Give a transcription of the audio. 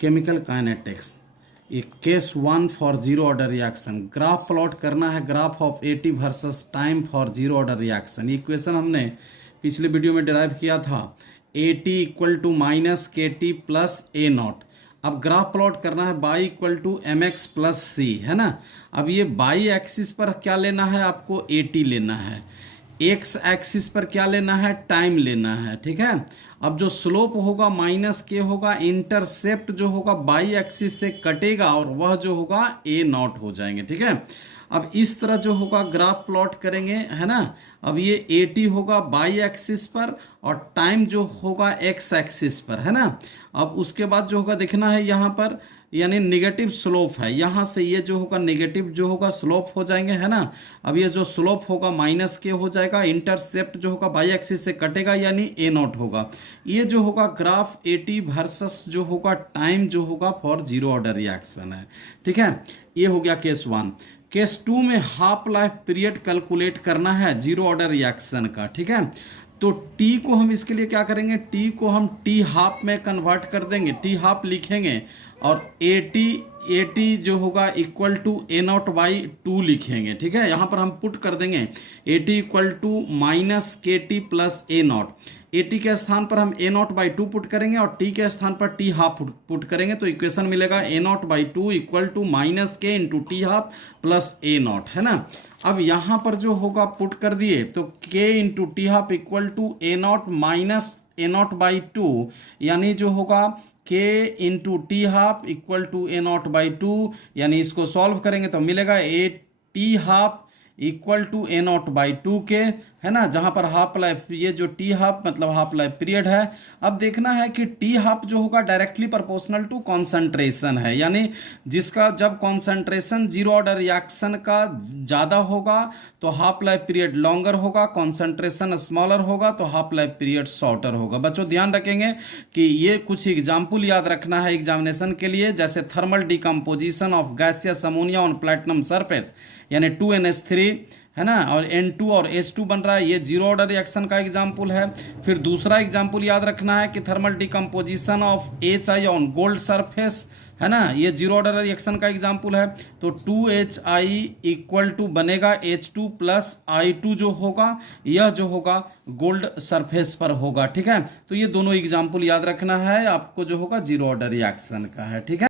Chemical kinetics. ये case 1 for zero order reaction. Graph plot करना है, graph of AT versus time for zero order reaction. ये equation हमने पिछले video में डिराइव किया था, AT equal to minus K T plus A naught. अब ग्राफ प्लॉट करना है y equal to M X plus C, है ना। अब ये बाई एक्सिस पर क्या लेना है आपको, एटी लेना है। एक्स एक्सिस पर क्या लेना है, टाइम लेना है, ठीक है। अब जो स्लोप होगा माइनस के होगा, इंटरसेप्ट जो होगा बाई एक्सिस से कटेगा और वह जो होगा ए नॉट हो जाएंगे, ठीक है। अब इस तरह जो होगा ग्राफ प्लॉट करेंगे, है ना। अब ये एटी होगा बाई एक्सिस पर और टाइम जो होगा एक्स एक्सिस पर, है ना। अब उसके बाद जो होगा देखना है यहाँ पर, यानी नेगेटिव स्लोप है, यहाँ से ये जो होगा नेगेटिव जो होगा स्लोप हो जाएंगे, है ना। अब ये जो स्लोप होगा माइनस के हो जाएगा, इंटरसेप्ट जो होगा बाई एक्सिस से कटेगा यानी ए नॉट होगा। ये जो होगा ग्राफ एटी वर्सेस जो होगा टाइम जो होगा फॉर जीरो ऑर्डर रिएक्शन है, ठीक है। ये हो गया केस 1। केस 2 में हाफ लाइफ पीरियड कैलकुलेट करना है जीरो ऑर्डर रिएक्शन का, ठीक है। तो टी को हम इसके लिए क्या करेंगे, टी को हम टी हाफ में कन्वर्ट कर देंगे, टी हाफ लिखेंगे और एटी जो होगा equal to A naught by two लिखेंगे, ठीक है। यहाँ पर हम पुट कर देंगे A T equal to minus K T plus A naught. A T के स्थान पर हम A naught by two put करेंगे और टी के स्थान पर टी हाफ पुट करेंगे, तो इक्वेशन मिलेगा A naught by two equal to minus K into T half plus A naught, है ना। अब यहाँ पर जो होगा पुट कर दिए तो k into T half equal to A naught minus A naught by two, यानी जो होगा k into T half equal to A naught by two, यानी इसको सॉल्व करेंगे तो मिलेगा A T half equal to A naught by two K, है ना। जहां पर हाफ लाइफ, ये जो टी हाफ मतलब हाफ लाइफ पीरियड है। अब देखना है कि टी हाफ जो होगा डायरेक्टली प्रोपोर्शनल टू कॉन्सेंट्रेशन है, यानी जिसका जब कॉन्सेंट्रेशन जीरो ऑर्डर रिएक्शन का ज़्यादा होगा तो हाफ लाइफ पीरियड लॉन्गर होगा, कॉन्सेंट्रेशन स्मॉलर होगा तो हाफ लाइफ पीरियड शॉर्टर होगा। बच्चों ध्यान रखेंगे कि ये कुछ एग्जाम्पल याद रखना है एग्जामिनेशन के लिए, जैसे thermal decomposition of gaseous ammonia on platinum surface, यानी 2NH3, है ना, और N2 और H2 बन रहा है, ये जीरो ऑर्डर रिएक्शन का एग्जाम्पल है। फिर दूसरा एग्जाम्पल याद रखना है कि thermal decomposition of HI on gold surface, है ना, ये जीरो ऑर्डर रिएक्शन का एग्जाम्पल है। तो 2HI इक्वल टू बनेगा H2 प्लस I2 जो होगा, यह जो होगा गोल्ड सरफेस पर होगा, ठीक है। तो ये दोनों एग्जाम्पल याद रखना है आपको जो होगा जीरो ऑर्डर रिएक्शन का है, ठीक है।